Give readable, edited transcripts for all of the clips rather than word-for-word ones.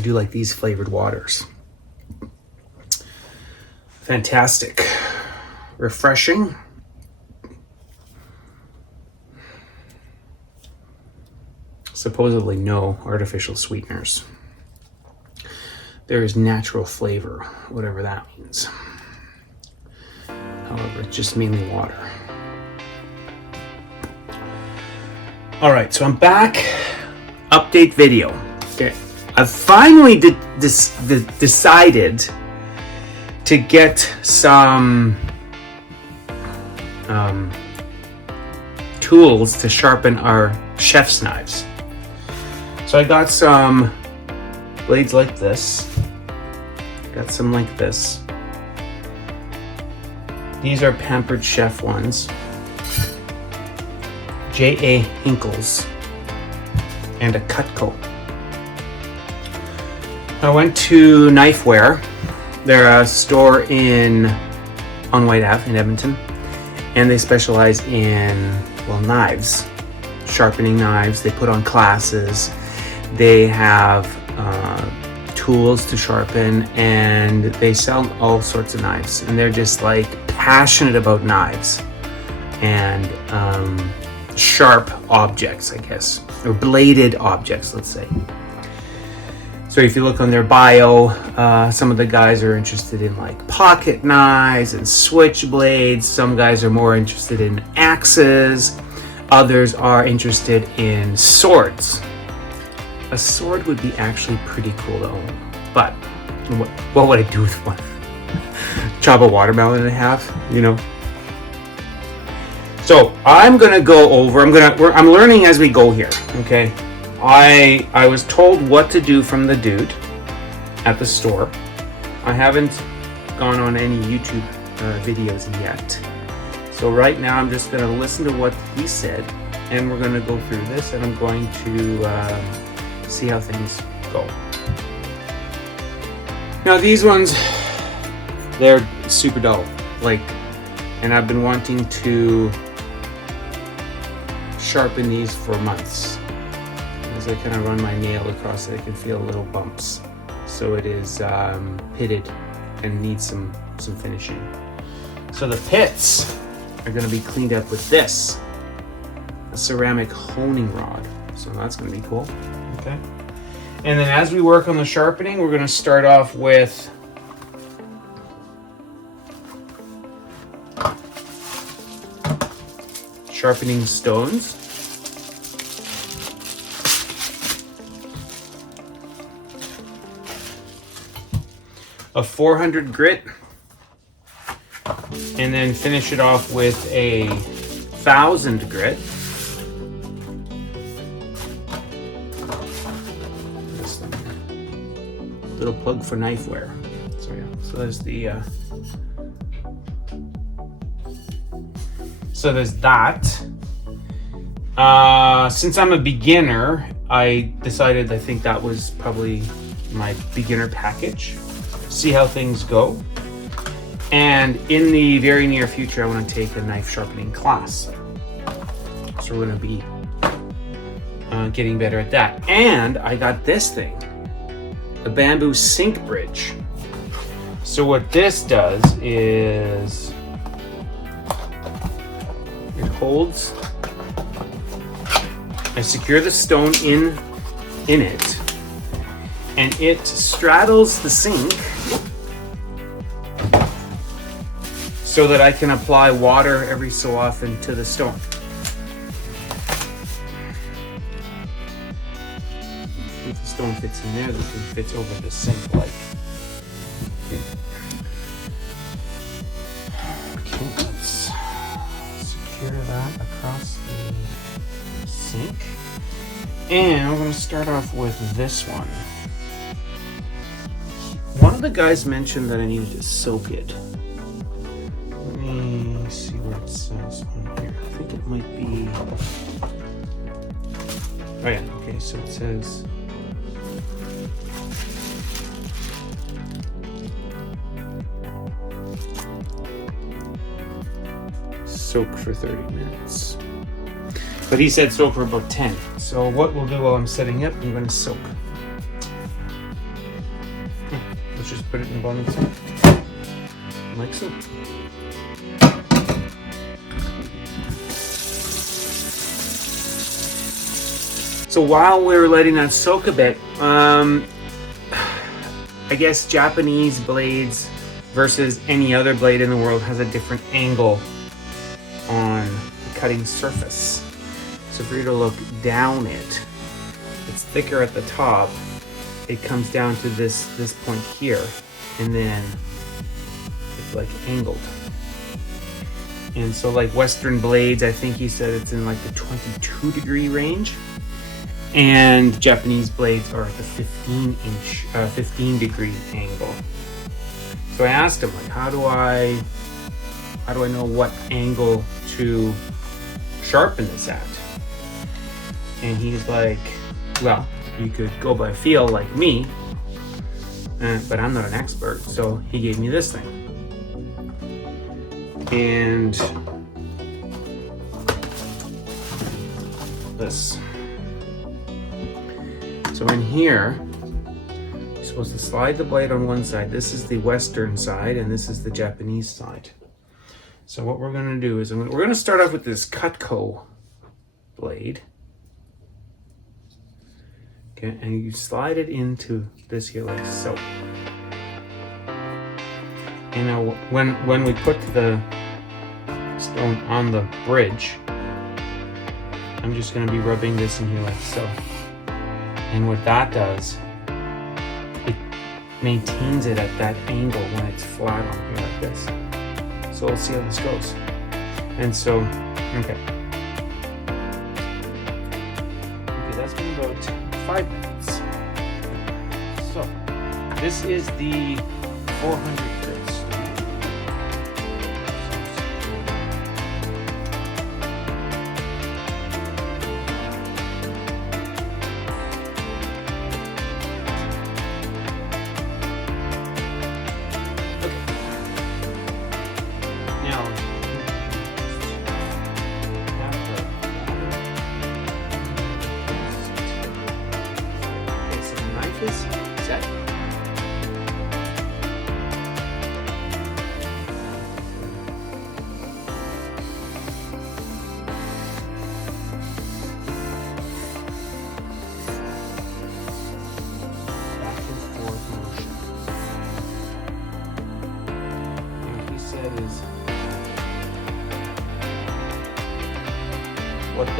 do like these flavored waters. Fantastic. Refreshing. Supposedly no artificial sweeteners. There is natural flavor, whatever that means. However, it's just mainly water. All right, so I'm back. Update video. Okay. I finally decided to get some tools to sharpen our chef's knives. So I got some blades like this. Got some like this. These are Pampered Chef ones. J.A. Hinkle's. And a Cutco. I went to Knifeware. They're a store on White Ave in Edmonton. And they specialize in, well, knives. Sharpening knives. They put on classes. They have tools to sharpen, and they sell all sorts of knives, and they're just like passionate about knives and sharp objects, I guess, or bladed objects, let's say. So if you look on their bio, some of the guys are interested in like pocket knives and switchblades. Some guys are more interested in axes. Others are interested in swords. A sword would be actually pretty cool to own, but what would I do with one? Chop a watermelon in half, you know? So I'm gonna go over. I'm learning as we go here. Okay, I was told what to do from the dude at the store. I haven't gone on any YouTube videos yet. So right now I'm just gonna listen to what he said, and we're gonna go through this, and I'm going to see how things go. Now these ones, they're super dull, and I've been wanting to sharpen these for months. As I kind of run my nail across it, I can feel little bumps. So it is pitted and needs some finishing. So the pits are going to be cleaned up with this, a ceramic honing rod. So that's going to be cool. Okay. And then as we work on the sharpening, we're going to start off with sharpening stones. A 400 grit, and then finish it off with a 1000 grit. This little plug for Knifeware. So yeah, so there's the so there's that. Since I'm a beginner, I think that was probably my beginner package. See how things go. And in the very near future, I want to take a knife sharpening class. So we're going to be getting better at that. And I got this thing, a bamboo sink bridge. So what this does is it holds, I secure the stone in it, and it straddles the sink so that I can apply water every so often to the stone. If the stone fits in there, the thing fits over the sink like. Okay, let's secure that across the sink. And we're going to start off with this one. One of the guys mentioned that I needed to soak it. Let me see what it says on here. I think it might be... Oh yeah, okay, so it says... soak for 30 minutes. But he said soak for about 10. So what we'll do while I'm setting up, I'm going to soak. let's just put it in the bottom like so. So while we're letting that soak a bit, I guess Japanese blades versus any other blade in the world has a different angle on the cutting surface. So if you were to look down it, it's thicker at the top. It comes down to this point here, and then it's like angled. And so like Western blades, I think he said it's in like the 22-degree range. And Japanese blades are at the 15-degree angle. So I asked him, like, how do I know what angle to sharpen this at? And he's like, well, you could go by feel like me, but I'm not an expert. So he gave me this thing. And this. So in here, you're supposed to slide the blade on one side. This is the Western side, and this is the Japanese side. So what we're going to do is we're going to start off with this Cutco blade. Okay, and you slide it into this here like so. And now when we put the stone on the bridge, I'm just going to be rubbing this in here like so. And what that does, it maintains it at that angle when it's flat on here like this. So we'll see how this goes. And so, okay, that's been about 5 minutes. So this is the 400 grit stone. Set. Back and forth motion. And what he said is what the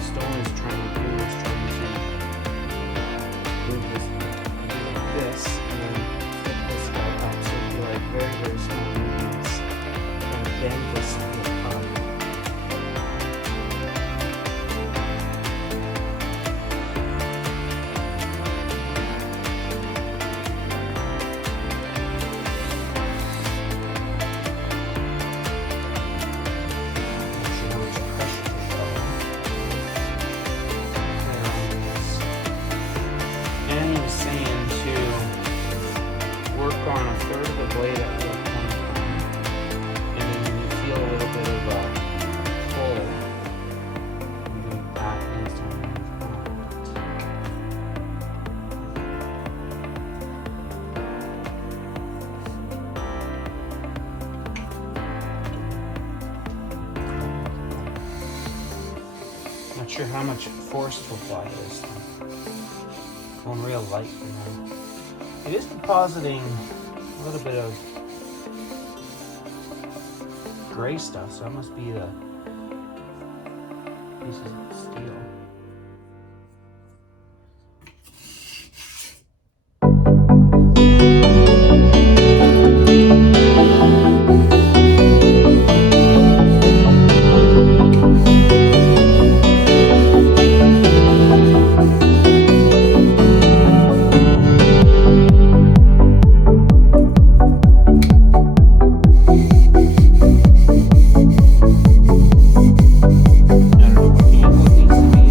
stone is trying to do is trying to move this and then flip this guy up. So it'd be like very, very small movements and bend this up. On a third of the blade at one time, and then when you feel a little bit of a pull, you do that and start to move on. Not sure how much force to apply to this thing. Going real light for now. It is depositing a little bit of gray stuff, so that must be the pieces of steel. I don't know what the angle needs to be.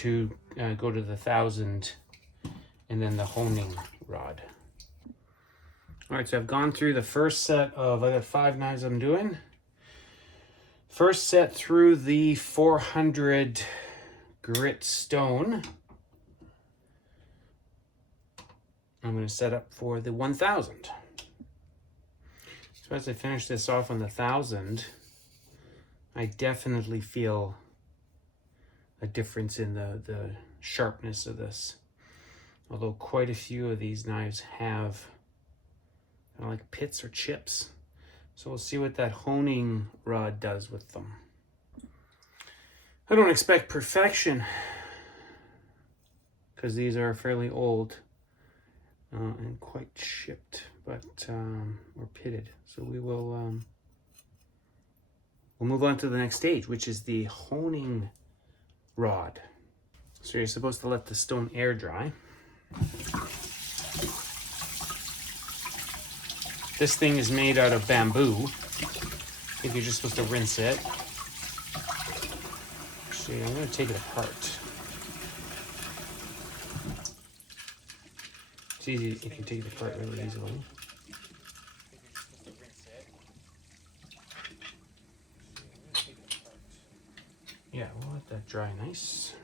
to go to the 1000 and then the honing rod. All right, so I've gone through the first set of, I got 5 knives I'm doing. First set through the 400 grit stone. I'm going to set up for the 1000. So as I finish this off on the 1000, I definitely feel a difference in the sharpness of this. Although quite a few of these knives have kind of like pits or chips. So we'll see what that honing rod does with them. I don't expect perfection because these are fairly old and quite chipped, but or pitted. So we will we'll move on to the next stage, which is the honing rod. So you're supposed to let the stone air dry. This thing is made out of bamboo. I think you're just supposed to rinse it. Actually, I'm going to take it apart. It's easy, you can take it apart really easily. Yeah, we'll let that dry nice.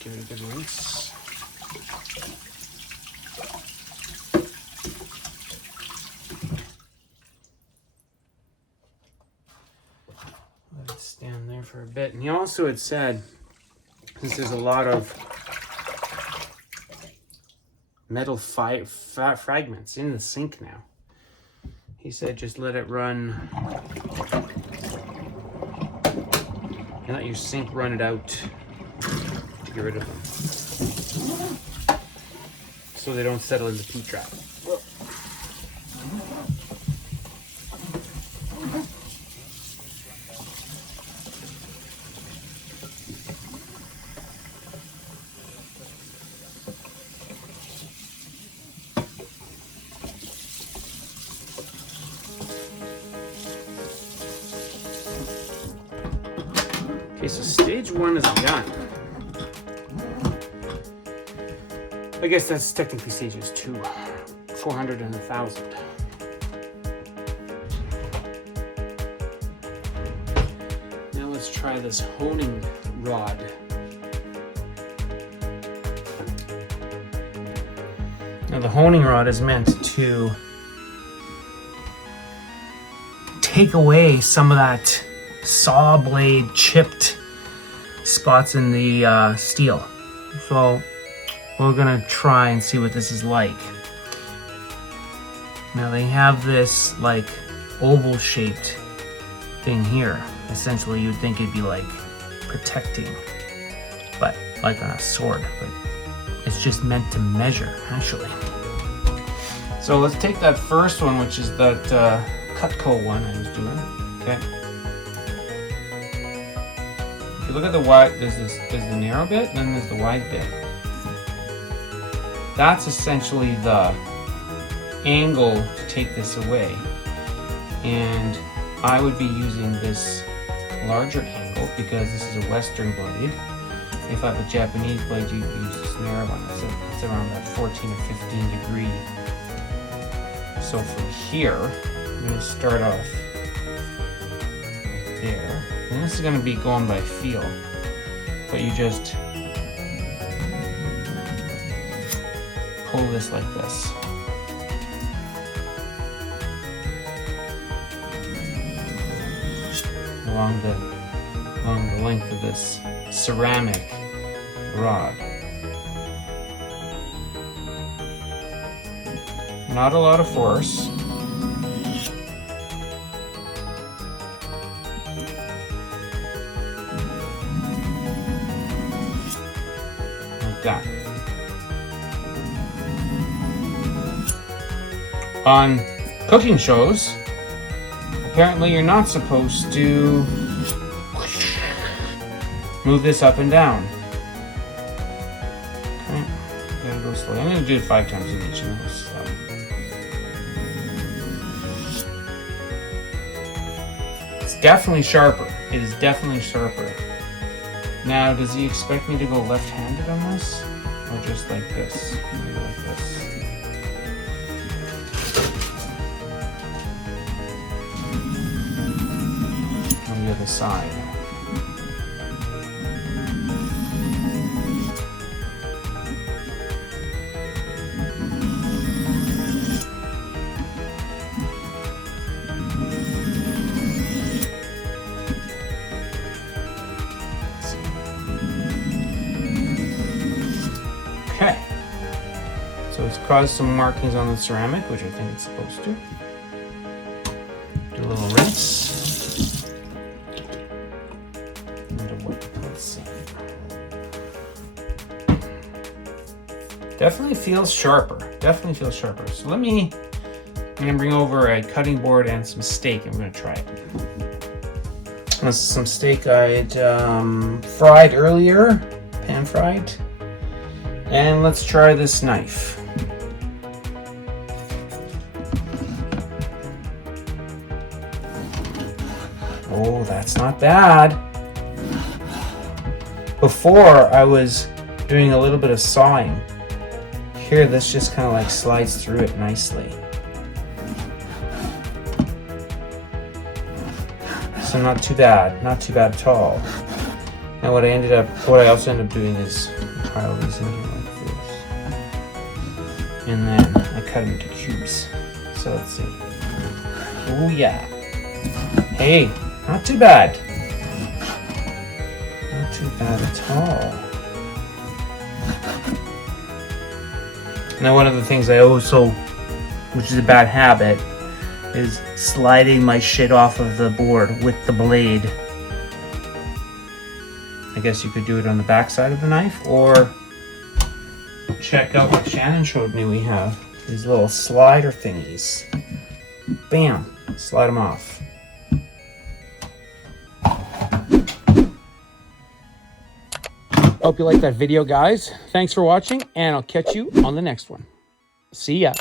Give it a good rinse. Let it stand there for a bit. And he also had said, since there's a lot of metal fragments in the sink now, he said just let it run and let your sink run it out. Get rid of them so they don't settle in the pea trap. Okay, so stage 1 is done. I guess that's technically stages 2, 400 and 1000. Now let's try this honing rod. Now the honing rod is meant to take away some of that saw blade chipped spots in the steel. So we're gonna try and see what this is like. Now they have this like oval shaped thing here. Essentially you'd think it'd be like protecting, but like on a sword, but it's just meant to measure actually. So let's take that first one, which is that Cutco one I was doing, okay? If you look at the wide, there's the narrow bit, and then there's the wide bit. That's essentially the angle to take this away. And I would be using this larger angle because this is a Western blade. If I have a Japanese blade, you'd use this narrow one. It's around that 14 or 15 degree. So from here, I'm going to start off there. And this is going to be going by feel. But you just pull this like this. Along the length of this ceramic rod. Not a lot of force. Like that. On cooking shows, apparently you're not supposed to move this up and down. Okay, gotta go slowly. I'm going to do it 5 times in each. And it's definitely sharper. It is definitely sharper. Now, does he expect me to go left-handed on this? Or just like this? Maybe like this. On the other side. Okay, so it's caused some markings on the ceramic, which I think it's supposed to. Do a little rinse. Let's see. Definitely feels sharper. Definitely feels sharper. So I'm going to bring over a cutting board and some steak. I'm going to try it. This is some steak I'd fried earlier, pan fried. And let's try this knife. Oh, that's not bad. Before, I was doing a little bit of sawing. Here, this just kind of like slides through it nicely. So not too bad. Not too bad at all. Now what I also ended up doing is pile these in here. And then I cut them into cubes. So let's see. Oh yeah. Hey, not too bad. Not too bad at all. Now one of the things I also, which is a bad habit, is sliding my shit off of the board with the blade. I guess you could do it on the back side of the knife, or check out what Shannon showed me we have. These little slider thingies. Bam! Slide them off. Hope you liked that video, guys. Thanks for watching, and I'll catch you on the next one. See ya.